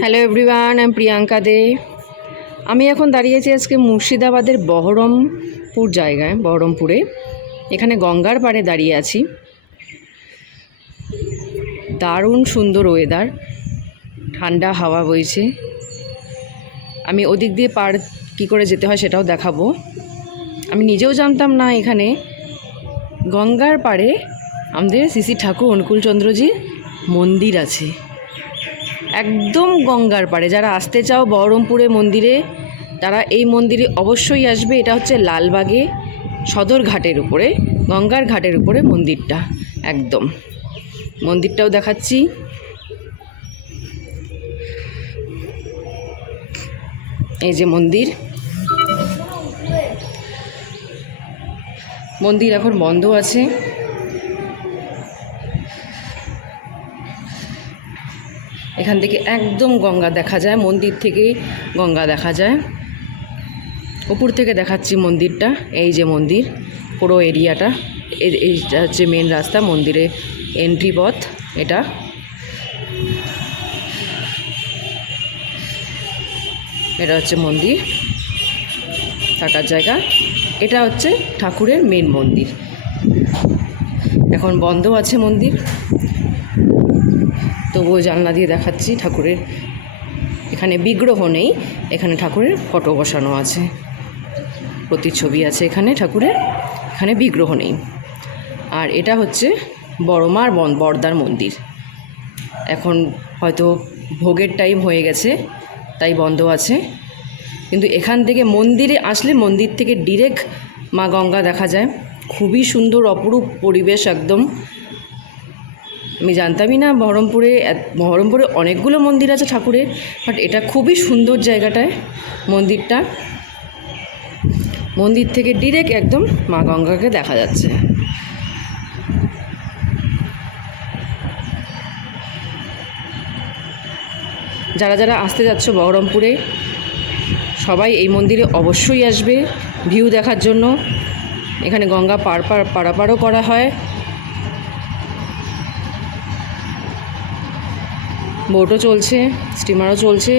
Hello everyone, আমি প্রিয়াঙ্কা দে। আমি এখন দাঁড়িয়েছি আজকে মুর্শিদাবাদের বহরমপুর জায়গায়, বহরমপুরে। এখানে গঙ্গার পাড়ে দাঁড়িয়ে আছি। দারুণ সুন্দর ওয়েদার, ঠান্ডা হাওয়া বইছে। আমি ওদিক দিয়ে পার কী করে যেতে হয় সেটাও দেখাবো। আমি নিজেও জানতাম না এখানে গঙ্গার পাড়ে আমাদের শ্রী ঠাকুর অনুকূলচন্দ্রজির মন্দির আছে। একদম গঙ্গার পাড়ে। যারা আসতে চাও বহরমপুরে মন্দিরে, তারা এই মন্দিরে অবশ্যই আসবে। এটা হচ্ছে লালবাগে সদর ঘাটের উপরে, গঙ্গার ঘাটের উপরে মন্দিরটা। একদম মন্দিরটাও দেখাচ্ছি। এই যে মন্দির এখন বন্ধ আছে। এখান থেকে একদম গঙ্গা দেখা যায়, মন্দির থেকে গঙ্গা দেখা যায়। উপর থেকে দেখাচ্ছি মন্দিরটা। এই যে মন্দির, পুরো এরিয়াটা, এইটা হচ্ছে মেন রাস্তা, মন্দিরে এন্ট্রি পথ। এটা হচ্ছে মন্দির, থাকার জায়গা। এটা হচ্ছে ঠাকুরের মেন মন্দির। এখন বন্ধ আছে মন্দির, তবুও জানলা দিয়ে দেখাচ্ছি ঠাকুরের। এখানে বিগ্রহ নেই, এখানে ঠাকুরের ফটো বসানো আছে, প্রতিচ্ছবি আছে এখানে ঠাকুরের, এখানে বিগ্রহ নেই। আর এটা হচ্ছে বড়মার বরদার মন্দির। এখন হয়তো ভোগের টাইম হয়ে গেছে, তাই বন্ধ আছে। কিন্তু এখান থেকে মন্দিরে আসলে মন্দির থেকে ডিরেক্ট মা গঙ্গা দেখা যায়। খুবই সুন্দর অপরূপ পরিবেশ একদম। আমি জানতামই না বহরমপুরে অনেকগুলো মন্দির আছে ঠাকুরের, বাট এটা খুবই সুন্দর জায়গাটায় মন্দিরটা। মন্দির থেকে ডিরেক্ট একদম মা গঙ্গাকে দেখা যাচ্ছে। যারা যারা আসতে যাচ্ছ বহরমপুরে, সবাই এই মন্দিরে অবশ্যই আসবে ভিউ দেখার জন্য। এখানে গঙ্গা পারাপারও করা হয়, বোটও চলছে, স্টিমারও চলছে।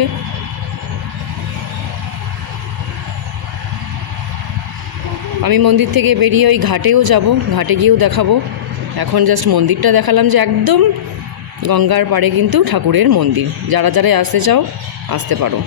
আমি মন্দির থেকে বেরিয়ে ওই ঘাটেও যাব, ঘাটে গিয়েও দেখাবো। এখন জাস্ট মন্দিরটা দেখালাম যে একদম গঙ্গার পাড়ে কিন্তু ঠাকুরের মন্দির। যারা যারা আসতে চাও আসতে পারো।